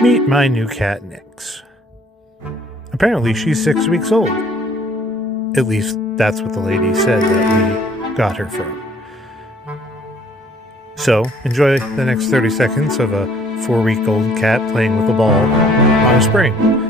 Meet my new cat, Nix. Apparently, she's 6 weeks old. At least, that's what the lady said that we got her from. So, enjoy the next 30 seconds of a 4-week-old cat playing with a ball on a spring.